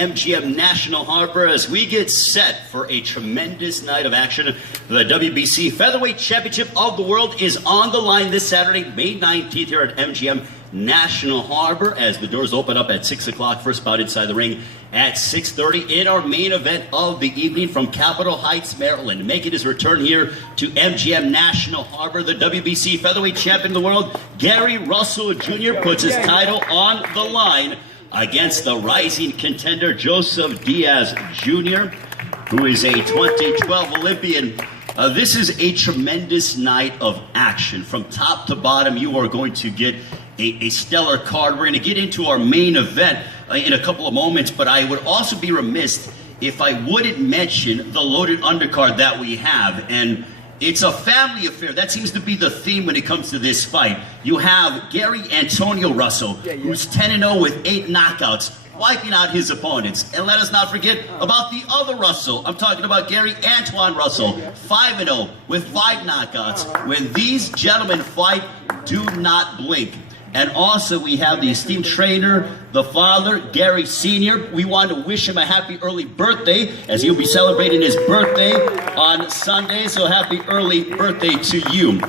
MGM National Harbor as we get set for a tremendous night of action. The WBC Featherweight Championship of the World is on the line this Saturday, May 19th here at MGM National Harbor as the doors open up at 6 o'clock. First bout inside the ring at 6:30 in our main event of the evening from Capitol Heights, Maryland. Making his return here to MGM National Harbor, the WBC Featherweight Champion of the World, Gary Russell Jr. puts his title on the line against the rising contender, Joseph Diaz Jr., who is a 2012 Olympian. This is a tremendous night of action. From top to bottom, you are going to get a stellar card. We're going to get into our main event in a couple of moments, but I would also be remiss if I wouldn't mention the loaded undercard that we have. And it's a family affair. That seems to be the theme when it comes to this fight. You have Gary Antonio Russell, who's 10-0 with 8 knockouts, wiping out his opponents. And let us not forget about the other Russell. I'm talking about Gary Antoine Russell, 5-0 with 5 knockouts. When these gentlemen fight, do not blink. And also we have the esteemed trainer, the father, Gary Sr. We want to wish him a happy early birthday as he'll be celebrating his birthday on Sunday. So happy early birthday to you.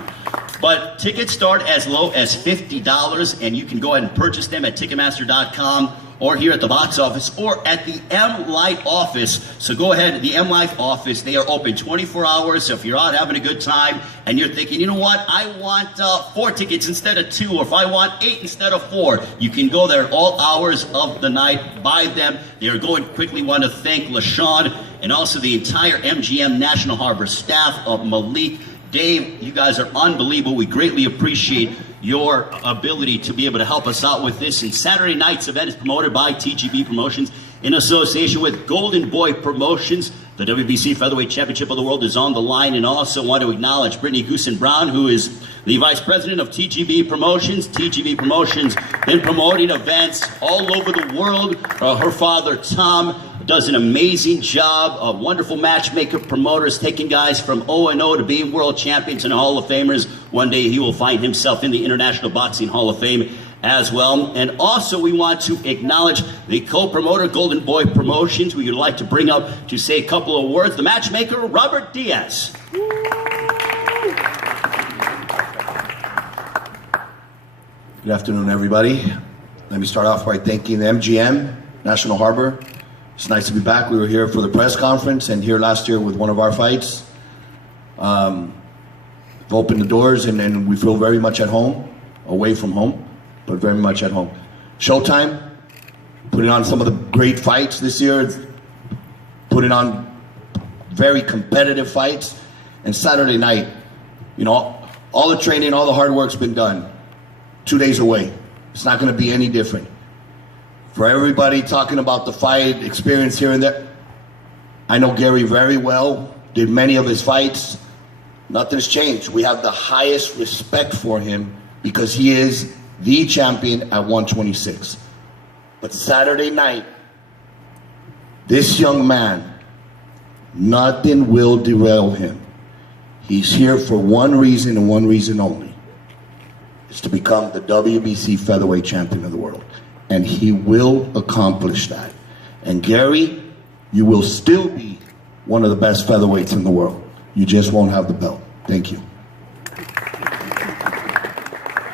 But tickets start as low as $50 and you can go ahead and purchase them at Ticketmaster.com or here at the box office or at the M-Life office. So go ahead, the M-Life office, they are open 24 hours. So if you're out having a good time and you're thinking, you know what, I want 4 tickets instead of 2, or if I want 8 instead of 4, you can go there at all hours of the night, buy them. They are going quickly. Want to thank LaShawn and also the entire MGM National Harbor staff of Malik, Dave. You guys are unbelievable. We greatly appreciate your ability to be able to help us out with this. And Saturday night's event is promoted by TGB Promotions in association with Golden Boy Promotions. The WBC Featherweight Championship of the World is on the line, and also want to acknowledge Brittany Goosen-Brown, who is the Vice President of TGB Promotions. TGB Promotions been promoting events all over the world. Her father, Tom, does an amazing job. A wonderful matchmaker, promoters, taking guys from 0-0 to being world champions and Hall of Famers. One day he will find himself in the International Boxing Hall of Fame as well. And also we want to acknowledge the co-promoter, Golden Boy Promotions. We would like to bring up to say a couple of words, the matchmaker, Robert Diaz. Good afternoon, everybody. Let me start off by thanking the MGM National Harbor. It's nice to be back. We were here for the press conference and here last year with one of our fights. Opened the doors and we feel very much at home, away from home, but very much at home. Showtime, putting on some of the great fights this year, putting on very competitive fights. And Saturday night, you know, all the training, all the hard work's been done. 2 days away. It's not going to be any different. For everybody talking about the fight, experience here and there, I know Gary very well, did many of his fights. Nothing's changed. We have the highest respect for him because he is the champion at 126. But Saturday night, this young man, nothing will derail him. He's here for one reason and one reason only. It's to become the WBC Featherweight Champion of the World. And he will accomplish that. And Gary, you will still be one of the best featherweights in the world. You just won't have the belt. Thank you.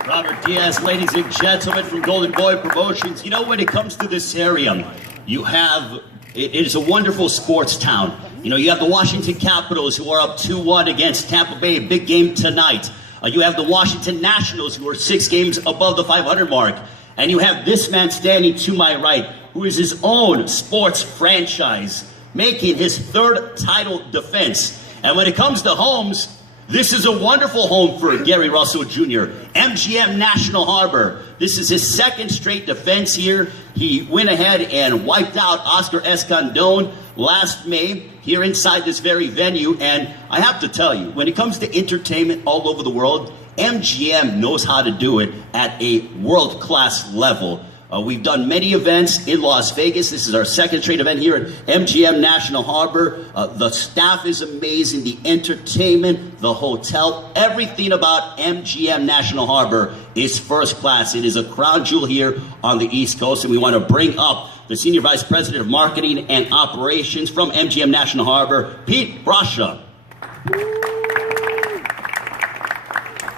Robert Diaz, ladies and gentlemen, from Golden Boy Promotions. You know, when it comes to this area, you have, it is a wonderful sports town. You know, you have the Washington Capitals who are up 2-1 against Tampa Bay, big game tonight. You have the Washington Nationals who are 6 games above the 500 mark. And you have this man standing to my right, who is his own sports franchise, making his 3rd title defense. And when it comes to homes, this is a wonderful home for Gary Russell Jr. MGM National Harbor. This is his 2nd straight defense here. He went ahead and wiped out Oscar Escandón last May here inside this very venue. And I have to tell you, when it comes to entertainment all over the world, MGM knows how to do it at a world-class level. We've done many events in Las Vegas. This is our 2nd straight event here at MGM National Harbor. The staff is amazing, the entertainment, the hotel, everything about MGM National Harbor is first class. It is a crown jewel here on the East Coast, and we want to bring up the Senior Vice President of Marketing and Operations from MGM National Harbor, Pete Brascia.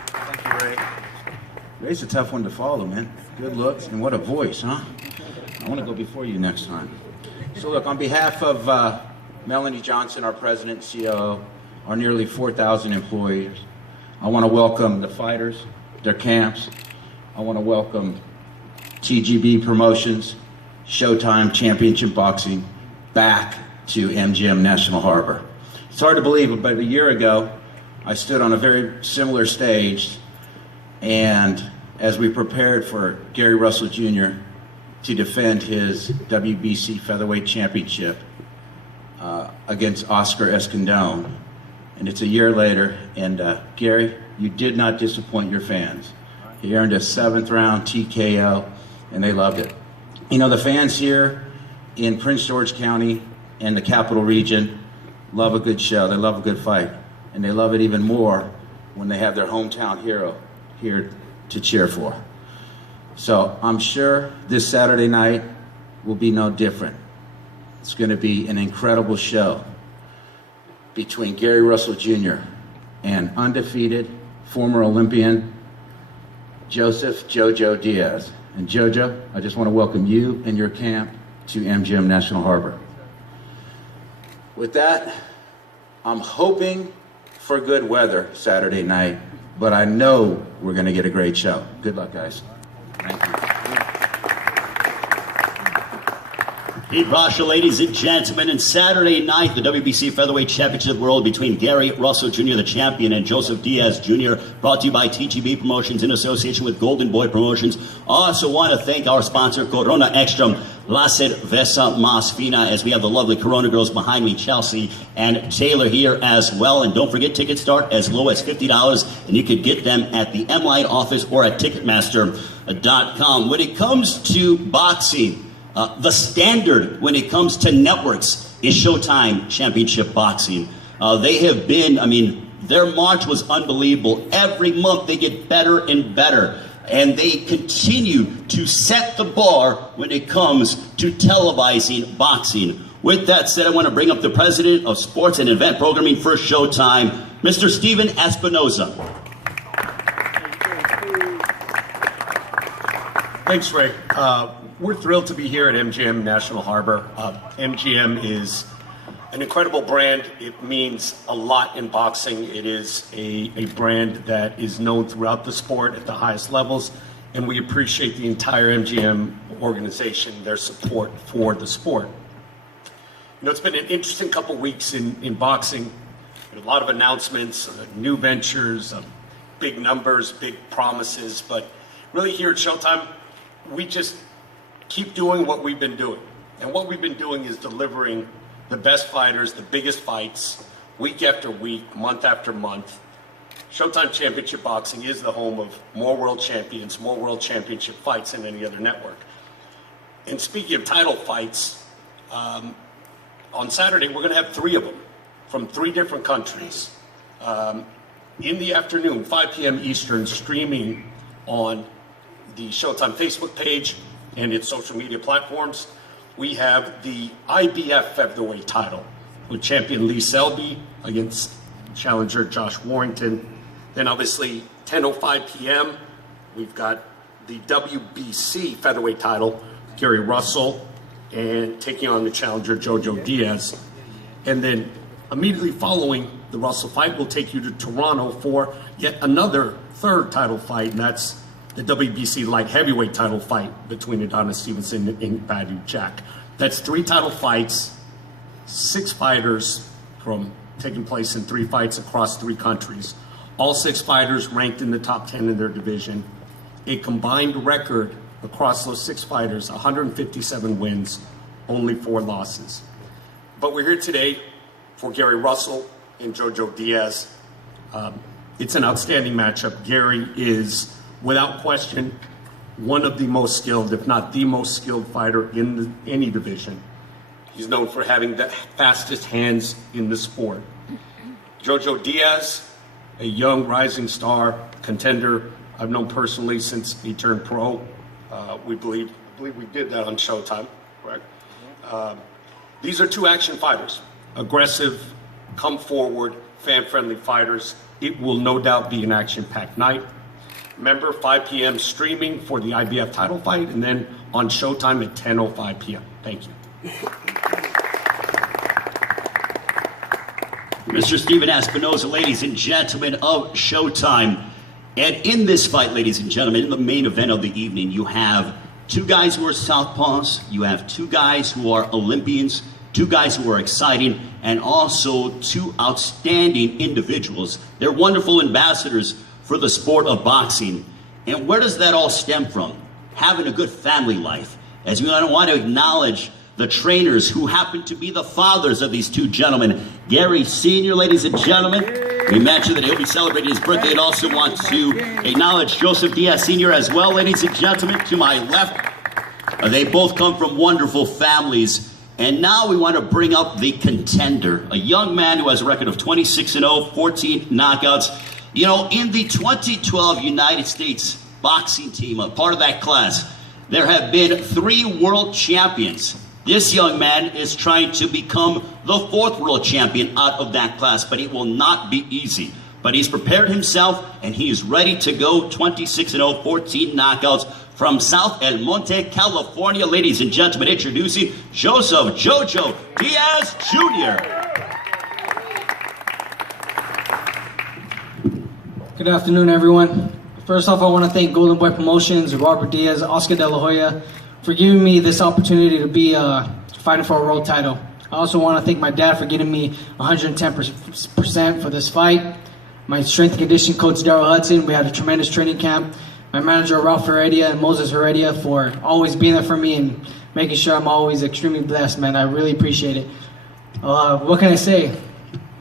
Thank you, Ray. Ray's a tough one to follow, man. Good looks, and what a voice, huh? I want to go before you next time. So look, on behalf of Melanie Johnson, our President and COO, our nearly 4,000 employees, I want to welcome the fighters, their camps. I want to welcome TGB Promotions, Showtime Championship Boxing, back to MGM National Harbor. It's hard to believe, but a year ago, I stood on a very similar stage, and as we prepared for Gary Russell Jr. to defend his WBC Featherweight Championship against Oscar Escandón, and it's a year later, and Gary, you did not disappoint your fans. He earned a 7th round TKO, and they loved it. You know, the fans here in Prince George County and the Capital Region love a good show. They love a good fight, and they love it even more when they have their hometown hero here to cheer for. So I'm sure this Saturday night will be no different. It's going to be an incredible show between Gary Russell Jr. and undefeated former Olympian Joseph JoJo Diaz. And JoJo, I just want to welcome you and your camp to MGM National Harbor. With that, I'm hoping for good weather Saturday night, but I know we're going to get a great show. Good luck, guys. Thank you. Pete Brascia, ladies and gentlemen, and Saturday night, the WBC Featherweight Championship World between Gary Russell Jr., the champion, and Joseph Diaz Jr., brought to you by TGB Promotions in association with Golden Boy Promotions. I also want to thank our sponsor, Corona Extra, La Cerveza Más Fina, as we have the lovely Corona girls behind me, Chelsea and Taylor here as well. And don't forget, tickets start as low as $50, and you can get them at the M-Line office or at Ticketmaster.com. When it comes to boxing, the standard when it comes to networks is Showtime Championship Boxing. They have been, I mean, their march was unbelievable. Every month they get better and better. And they continue to set the bar when it comes to televising boxing. With that said, I want to bring up the President of Sports and Event Programming for Showtime, Mr. Steven Espinoza. Thanks, Ray. We're thrilled to be here at MGM National Harbor. MGM is an incredible brand. It means a lot in boxing. It is a brand that is known throughout the sport at the highest levels, and we appreciate the entire MGM organization, their support for the sport. You know, it's been an interesting couple weeks in boxing. A lot of announcements, new ventures, big numbers, big promises, but really here at Showtime, we just keep doing what we've been doing. And what we've been doing is delivering the best fighters, the biggest fights, week after week, month after month. Showtime Championship Boxing is the home of more world champions, more world championship fights than any other network. And speaking of title fights, on Saturday we're going to have 3 of them from 3 different countries. In the afternoon, 5 p.m. Eastern, streaming on the Showtime Facebook page and its social media platforms. We have the IBF Featherweight title with champion Lee Selby against challenger Josh Warrington. Then obviously 10:05 p.m. we've got the WBC Featherweight title, Gary Russell, and taking on the challenger JoJo Diaz. And then immediately following the Russell fight, we'll take you to Toronto for yet another 3rd title fight, and that's the WBC light heavyweight title fight between Adonis Stevenson and Badou Jack. That's 3 title fights, 6 fighters from taking place in 3 fights across 3 countries. All 6 fighters ranked in the top 10 in their division. A combined record across those 6 fighters, 157 wins, only 4 losses. But we're here today for Gary Russell and JoJo Diaz. It's an outstanding matchup. Gary is, without question, one of the most skilled, if not the most skilled fighter in any division. He's known for having the fastest hands in the sport. JoJo Diaz, a young rising star, contender I've known personally since he turned pro. We believe we did that on Showtime. correct? These are two action fighters, aggressive, come forward, fan-friendly fighters. It will no doubt be an action-packed night. Remember, 5 p.m. streaming for the IBF title fight, and then on Showtime at 10:05 p.m. Thank you. Mr. Steven Espinoza, ladies and gentlemen of Showtime. And in this fight, ladies and gentlemen, in the main event of the evening, you have two guys who are southpaws, you have two guys who are Olympians, two guys who are exciting, and also two outstanding individuals. They're wonderful ambassadors for the sport of boxing. And where does that all stem from? Having a good family life. As we want to acknowledge the trainers who happen to be the fathers of these two gentlemen. Gary Sr., ladies and gentlemen, we mentioned that he'll be celebrating his birthday, and also want to acknowledge Joseph Diaz Sr. as well, ladies and gentlemen, to my left. They both come from wonderful families. And now we want to bring up the contender, a young man who has a record of 26-0, 14 knockouts. You know, in the 2012 United States boxing team, a part of that class, there have been 3 world champions. This young man is trying to become the 4th world champion out of that class, but it will not be easy. But he's prepared himself, and he is ready to go. 26-0, 14 knockouts from South El Monte, California. Ladies and gentlemen, introducing Joseph JoJo Diaz Jr. Good afternoon, everyone. First off, I want to thank Golden Boy Promotions, Robert Diaz, Oscar De La Hoya, for giving me this opportunity to be fighting for a world title. I also want to thank my dad for getting me 110% for this fight. My strength and conditioning coach, Daryl Hudson, we had a tremendous training camp. My manager, Ralph Heredia and Moses Heredia, for always being there for me and making sure I'm always extremely blessed, man. I really appreciate it. What can I say?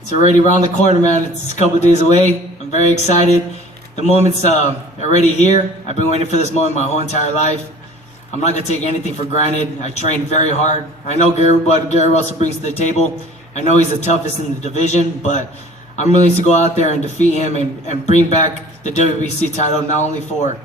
It's already around the corner, man. It's a couple of days away. I'm very excited. The moment's already here. I've been waiting for this moment my whole entire life. I'm not going to take anything for granted. I trained very hard. I know what Gary Russell brings to the table. I know he's the toughest in the division, but I'm willing to go out there and defeat him and bring back the WBC title, not only for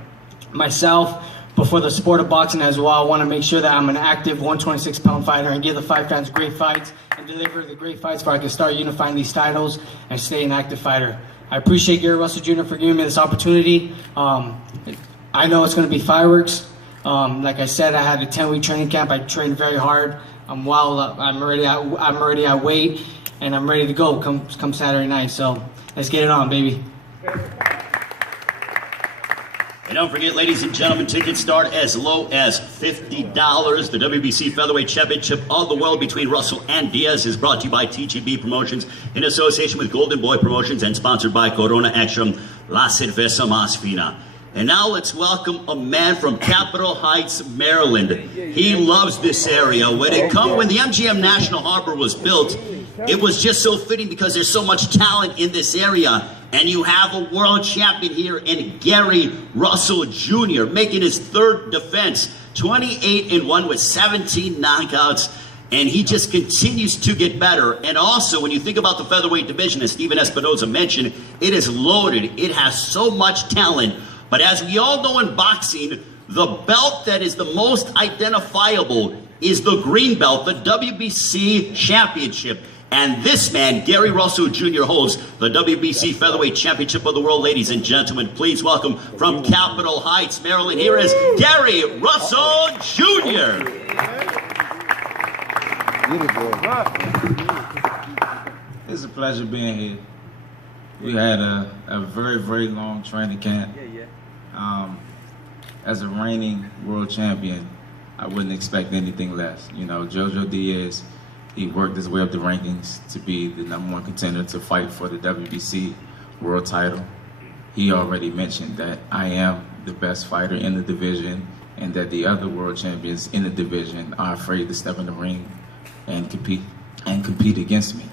myself, but for the sport of boxing as well. I want to make sure that I'm an active 126-pound fighter and give the fight fans great fights and deliver the great fights where I can start unifying these titles and stay an active fighter. I appreciate Gary Russell Jr. for giving me this opportunity. I know it's going to be fireworks. Like I said, I had a 10-week training camp. I trained very hard. I'm already at weight, and I'm ready to go come Saturday night. So let's get it on, baby. And don't forget, ladies and gentlemen, tickets start as low as $50. The WBC Featherweight Championship of the World between Russell and Diaz is brought to you by TGB Promotions in association with Golden Boy Promotions and sponsored by Corona Extra, La Cerveza Más Fina. And now let's welcome a man from Capitol Heights, Maryland. He loves this area. When the MGM National Harbor was built, it was just so fitting because there's so much talent in this area. And you have a world champion here in Gary Russell Jr. making his 3rd defense, 28-1 with 17 knockouts. And he just continues to get better. And also, when you think about the featherweight division, as Steven Espinoza mentioned, it is loaded. It has so much talent. But as we all know in boxing, the belt that is the most identifiable is the green belt, the WBC Championship. And this man, Gary Russell Jr., holds the WBC Featherweight Championship of the World. Ladies and gentlemen, please welcome from Capitol Heights, Maryland, here is Gary Russell Jr. It's a pleasure being here. We had a very, very long training camp. As a reigning world champion, I wouldn't expect anything less. You know, JoJo Diaz, he worked his way up the rankings to be the #1 contender to fight for the WBC world title. He already mentioned that I am the best fighter in the division and that the other world champions in the division are afraid to step in the ring and compete against me.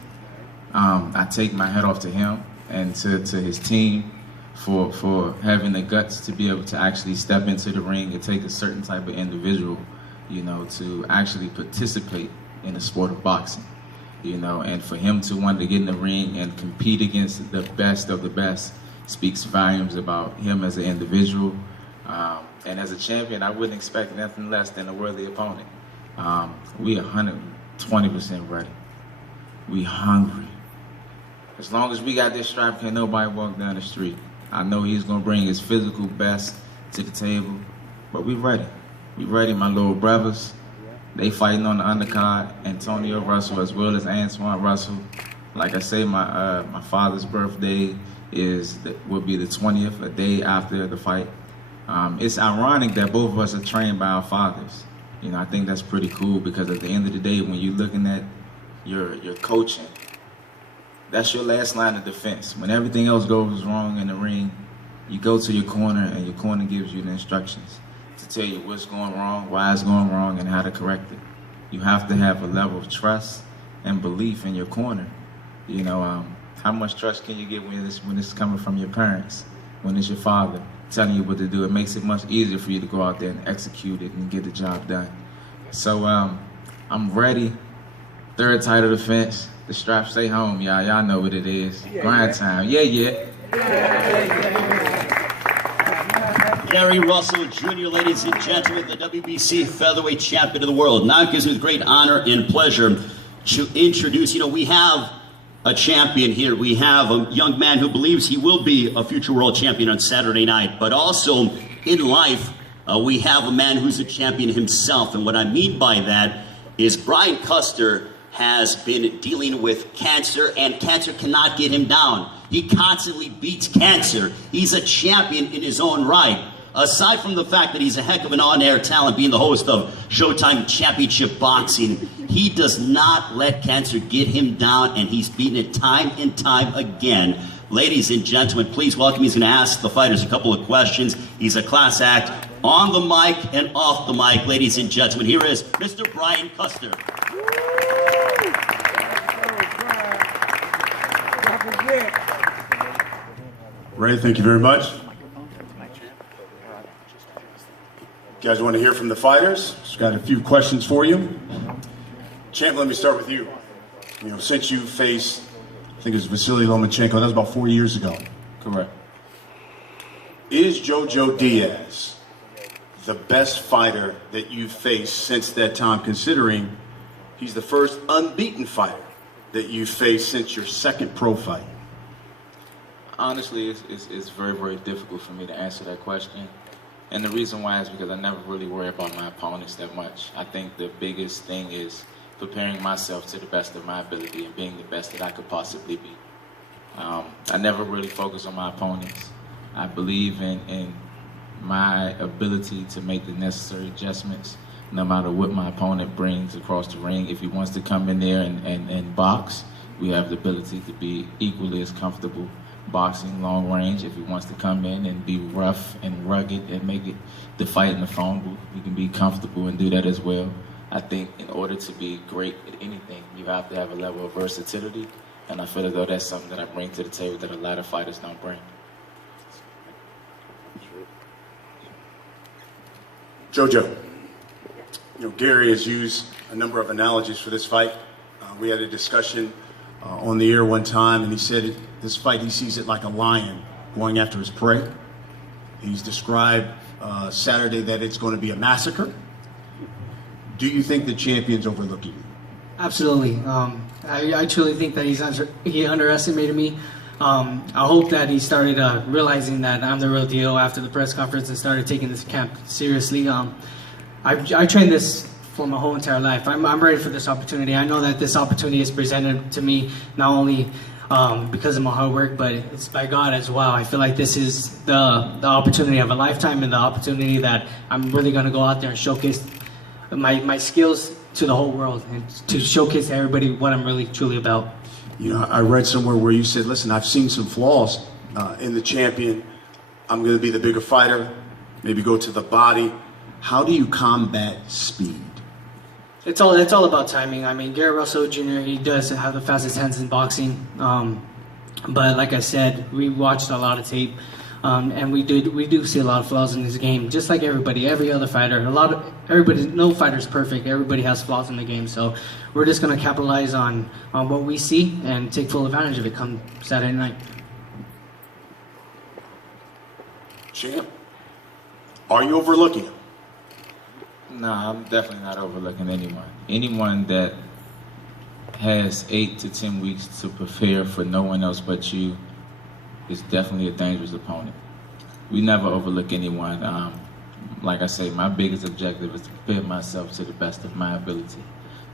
I take my hat off to him and to his team for having the guts to be able to actually step into the ring and take a certain type of individual, you know, to actually participate in the sport of boxing, you know, and for him to want to get in the ring and compete against the best of the best speaks volumes about him as an individual. And as a champion, I wouldn't expect nothing less than a worthy opponent. We 120% ready. We hungry. As long as we got this strap, can't nobody walk down the street. I know he's gonna bring his physical best to the table, but we ready. We ready, my little brothers. They fighting on the undercard. Antonio Russell as well as Antoine Russell. Like I say, my father's birthday will be the 20th, a day after the fight. It's ironic that both of us are trained by our fathers. You know, I think that's pretty cool because at the end of the day, when you're looking at your coaching, that's your last line of defense. When everything else goes wrong in the ring, you go to your corner and your corner gives you the instructions to tell you what's going wrong, why it's going wrong, and how to correct it. You have to have a level of trust and belief in your corner. You know, how much trust can you get when it's coming from your parents, when it's your father telling you what to do? It makes it much easier for you to go out there and execute it and get the job done. So I'm ready. Third title defense. The strap stay home, y'all. Y'all know what it is. Grind time. Yeah. Gary Russell Jr., ladies and gentlemen, the WBC Featherweight Champion of the world. Now it gives me great honor and pleasure to introduce, we have a champion here. We have a young man who believes he will be a future world champion on Saturday night. But also in life, we have a man who's a champion himself. And what I mean by that is Brian Custer has been dealing with cancer, and cancer cannot get him down. He constantly beats cancer. He's a champion in his own right. Aside from the fact that he's a heck of an on-air talent, being the host of Showtime Championship Boxing, he does not let cancer get him down, and he's beaten it time and time again. Ladies and gentlemen, please welcome. He's going to ask the fighters a couple of questions. He's a class act on the mic and off the mic. Ladies and gentlemen, here is Mr. Brian Custer. Ray, thank you very much. You guys want to hear from the fighters? Just got a few questions for you. Champ, let me start with you. Since you faced, I think it was Vasily Lomachenko, that was about 4 years ago. Correct. Is JoJo Diaz the best fighter that you've faced since that time, considering he's the first unbeaten fighter that you've faced since your second pro fight? Honestly, it's very, very difficult for me to answer that question. And the reason why is because I never really worry about my opponents that much. I think the biggest thing is preparing myself to the best of my ability and being the best that I could possibly be. I never really focus on my opponents. I believe in my ability to make the necessary adjustments no matter what my opponent brings across the ring. If he wants to come in there and box, we have the ability to be equally as comfortable boxing long range. If he wants to come in and be rough and rugged and make it the fight in the phone booth, we can be comfortable and do that as well. I think in order to be great at anything, you have to have a level of versatility, and I feel as though that's something that I bring to the table that a lot of fighters don't bring. JoJo, Gary has used a number of analogies for this fight. We had a discussion on the air one time, and he said this fight, he sees it like a lion going after his prey. He's described Saturday that it's going to be a massacre. Do you think the champion's overlooking you? Absolutely. I truly think that he underestimated me. I hope that he started realizing that I'm the real deal after the press conference and started taking this camp seriously. I trained this for my whole entire life. I'm ready for this opportunity. I know that this opportunity is presented to me not only because of my hard work, but it's by God as well. I feel like this is the opportunity of a lifetime and the opportunity that I'm really going to go out there and showcase my skills to the whole world and to showcase to everybody what I'm really truly about. I read somewhere where you said, listen, I've seen some flaws in the champion. I'm going to be the bigger fighter, maybe go to the body. How do you combat speed? It's all about timing. I mean, Gary Russell Jr., he does have the fastest hands in boxing. But like I said, we watched a lot of tape, and we do see a lot of flaws in this game. Just like every other fighter, no fighter's perfect. Everybody has flaws in the game. So we're just gonna capitalize on what we see and take full advantage of it come Saturday night. Champ, are you overlooking him? No, I'm definitely not overlooking anyone. Anyone that has 8 to 10 weeks to prepare for no one else but you is definitely a dangerous opponent. We never overlook anyone. Like I say, my biggest objective is to prepare myself to the best of my ability.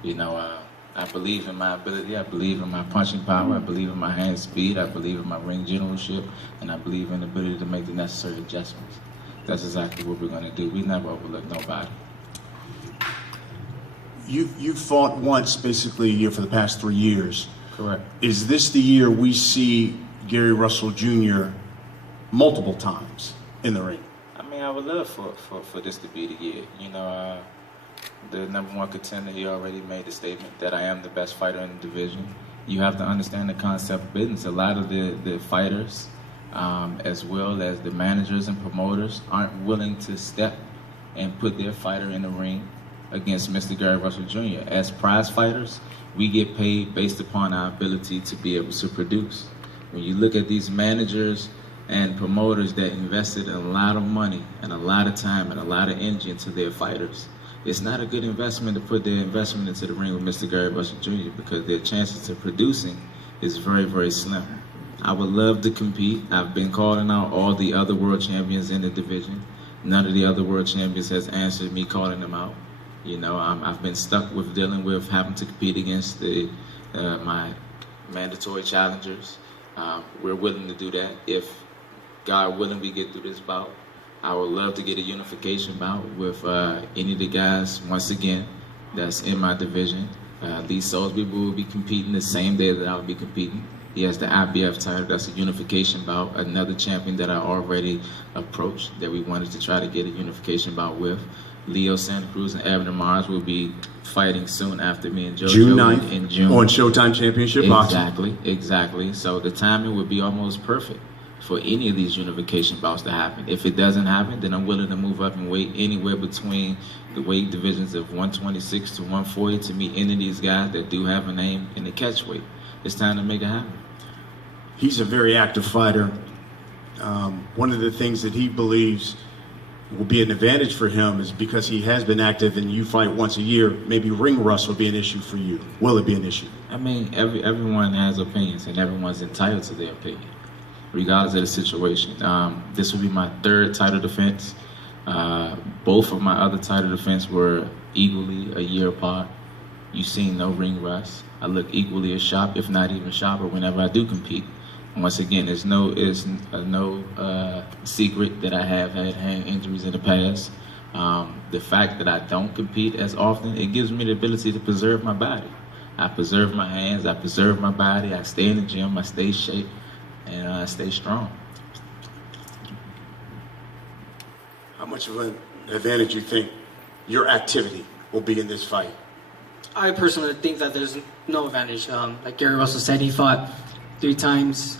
You know, I believe in my ability, I believe in my punching power, I believe in my hand speed, I believe in my ring generalship, and I believe in the ability to make the necessary adjustments. That's exactly what we're going to do. We never overlook nobody. You've fought once basically a year for the past 3 years. Correct. Is this the year we see Gary Russell Jr. multiple times in the ring? I mean, I would love for this to be the year. You know, the #1 contender, he already made the statement that I am the best fighter in the division. You have to understand the concept of business. A lot of the fighters, as well as the managers and promoters, aren't willing to step and put their fighter in the ring against Mr. Gary Russell Jr. As prize fighters, we get paid based upon our ability to be able to produce. When you look at these managers and promoters that invested a lot of money and a lot of time and a lot of energy into their fighters, it's not a good investment to put their investment into the ring with Mr. Gary Russell Jr. because their chances of producing is very, very slim. I would love to compete. I've been calling out all the other world champions in the division. None of the other world champions has answered me calling them out. You know, I've been stuck with dealing with having to compete against my mandatory challengers. We're willing to do that. If God willing, we get through this bout. I would love to get a unification bout with any of the guys, once again, that's in my division. Lee Salisbury will be competing the same day that I'll be competing. He has the IBF title. That's a unification bout. Another champion that I already approached that we wanted to try to get a unification bout with. Leo Santa Cruz and Abner Mars will be fighting soon after me and JoJo June 9th in June. On Showtime Championship Boxing. Exactly. So the timing would be almost perfect for any of these unification bouts to happen. If it doesn't happen, then I'm willing to move up and weight anywhere between the weight divisions of 126 to 140 to meet any of these guys that do have a name in the catchweight. It's time to make it happen. He's a very active fighter. One of the things that he believes will be an advantage for him is because he has been active and you fight once a year, maybe ring rust will be an issue for you. Will it be an issue? I mean, everyone has opinions and everyone's entitled to their opinion, regardless of the situation. This will be my 3rd title defense. Both of my other title defense were equally a year apart. You've seen no ring rust. I look equally as sharp, if not even sharper, whenever I do compete. Once again, it's no secret that I have had hand injuries in the past. The fact that I don't compete as often, it gives me the ability to preserve my body. I preserve my hands, I preserve my body, I stay in the gym, I stay shape, and I stay strong. How much of an advantage you think your activity will be in this fight? I personally think that there's no advantage. Like Gary Russell said, he fought 3 times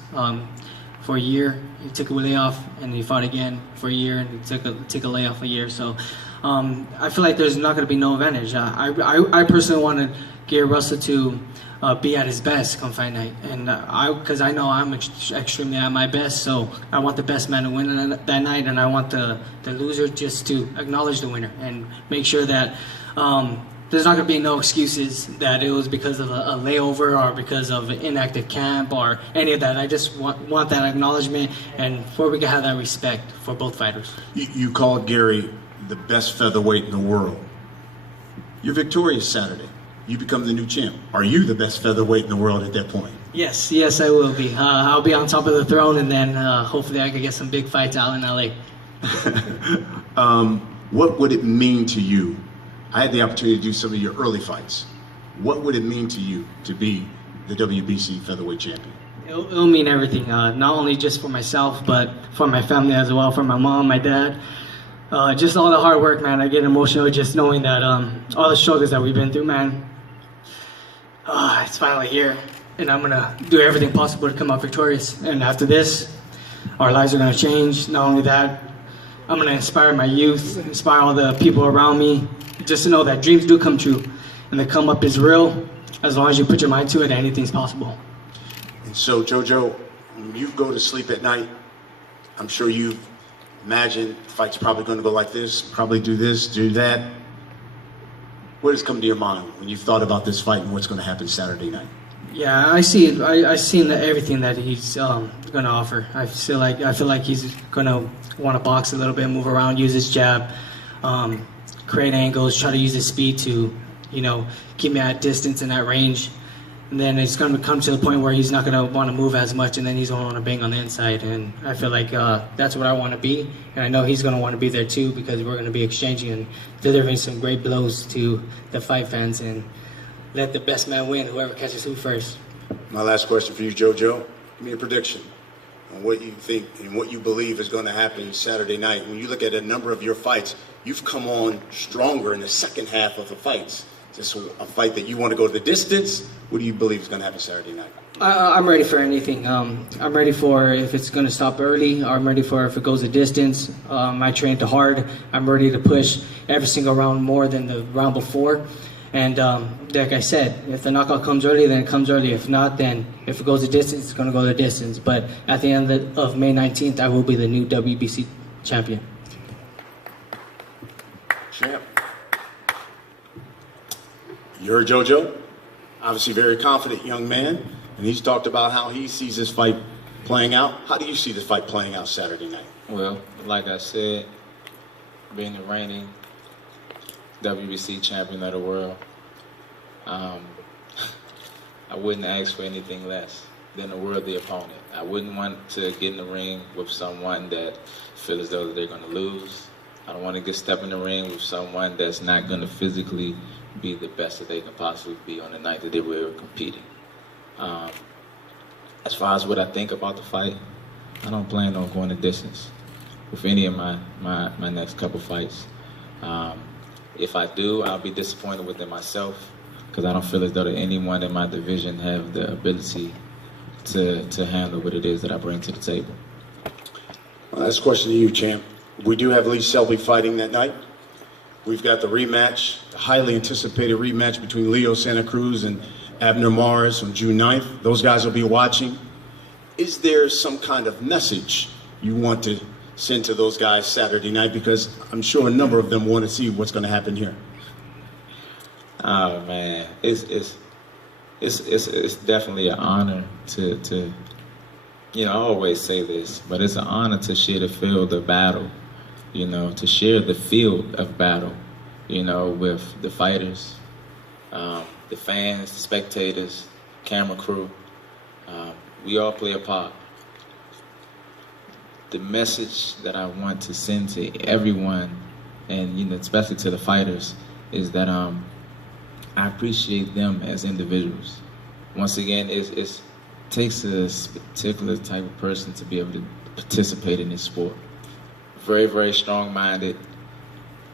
for a year. He took a layoff, and he fought again for a year, and he took a layoff a year. So I feel like there's not going to be no advantage. I personally wanted Gary Russell to be at his best come fight night, and because I know I'm extremely at my best, so I want the best man to win that night, and I want the loser just to acknowledge the winner and make sure that there's not going to be no excuses that it was because of a layover or because of an inactive camp or any of that. I just want that acknowledgement, and where we can have that respect for both fighters. You called Gary the best featherweight in the world. You're victorious Saturday. You become the new champ. Are you the best featherweight in the world at that point? Yes, I will be. I'll be on top of the throne, and then hopefully I can get some big fights out in LA. What would it mean to you? I had the opportunity to do some of your early fights. What would it mean to you to be the WBC featherweight champion? It'll mean everything, not only just for myself, but for my family as well, for my mom, my dad. Just all the hard work, man. I get emotional just knowing that all the struggles that we've been through, man, it's finally here. And I'm going to do everything possible to come out victorious. And after this, our lives are going to change. Not only that, I'm going to inspire my youth, inspire all the people around me, just to know that dreams do come true. And the come up is real. As long as you put your mind to it, anything's possible. And so, JoJo, when you go to sleep at night, I'm sure you imagine the fight's probably going to go like this, probably do this, do that. What has come to your mind when you've thought about this fight and what's going to happen Saturday night? Yeah, I see it. I seen everything that he's going to offer. I feel like he's going to want to box a little bit, move around, use his jab, create angles, try to use his speed to, keep me at distance and at range. And then it's going to come to the point where he's not going to want to move as much, and then he's going to want to bang on the inside. And I feel like that's what I want to be. And I know he's going to want to be there too, because we're going to be exchanging and delivering some great blows to the fight fans and let the best man win, whoever catches who first. My last question for you, JoJo. Give me a prediction on what you think and what you believe is going to happen Saturday night. When you look at a number of your fights, you've come on stronger in the second half of the fights. Is this a fight that you want to go the distance? What do you believe is going to happen Saturday night? I'm ready for anything. I'm ready for if it's going to stop early. I'm ready for if it goes a distance. I trained hard. I'm ready to push every single round more than the round before. And like I said, if the knockout comes early, then it comes early. If not, then if it goes a distance, it's going to go the distance. But at the end of May 19th, I will be the new WBC champion. Champ. You're JoJo. Obviously very confident young man, and he's talked about how he sees this fight playing out. How do you see this fight playing out Saturday night? Well, like I said, being the reigning WBC champion of the world, I wouldn't ask for anything less than a worthy opponent. I wouldn't want to get in the ring with someone that feels as though they're going to lose. I don't want to step in the ring with someone that's not going to physically be the best that they can possibly be on the night that they were competing. As far as what I think about the fight, I don't plan on going the distance with any of my next couple fights. If I do, I'll be disappointed within myself, because I don't feel as though that anyone in my division have the ability to handle what it is that I bring to the table. Well, last question to you, champ. We do have Lee Selby fighting that night. We've got the rematch, the highly anticipated rematch between Leo Santa Cruz and Abner Mares on June 9th. Those guys will be watching. Is there some kind of message you want to send to those guys Saturday night? Because I'm sure a number of them want to see what's going to happen here. Oh man, it's definitely an honor to I always say this, but it's an honor to share the field of battle. To share the field of battle, with the fighters, the fans, the spectators, camera crew. We all play a part. The message that I want to send to everyone, and especially to the fighters, is that I appreciate them as individuals. Once again, it takes a particular type of person to be able to participate in this sport. Very, very strong-minded,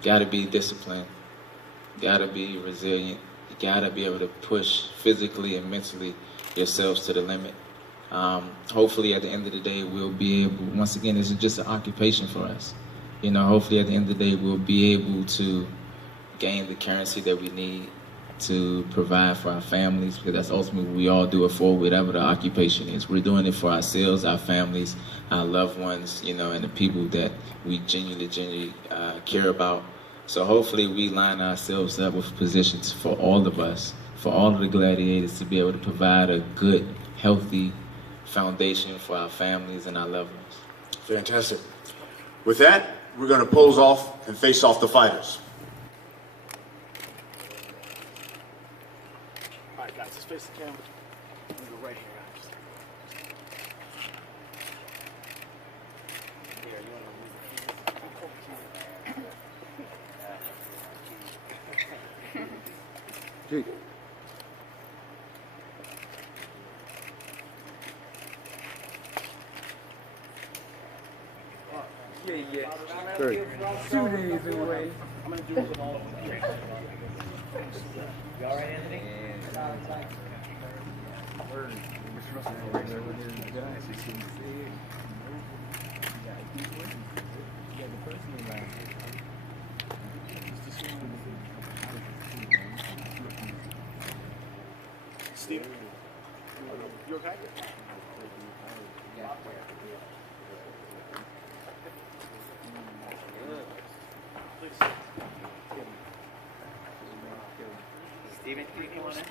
gotta be disciplined, gotta be resilient, you gotta be able to push physically and mentally yourselves to the limit. Hopefully at the end of the day we'll be able, once again, this is just an occupation for us. Hopefully at the end of the day we'll be able to gain the currency that we need to provide for our families, because that's ultimately what we all do it for, whatever the occupation is. We're doing it for ourselves, our families, our loved ones, and the people that we genuinely care about. So hopefully we line ourselves up with positions for all of us, for all of the gladiators, to be able to provide a good, healthy foundation for our families and our loved ones. Fantastic. With that, we're going to pose off and face off the fighters. All right, guys, just face the camera. I'm going to go right here, guys. Here, you want to move? Yeah. 2 days away. I'm going to do it with all of them. You all right, Anthony? Steve? You okay? Please. Steven, you want it?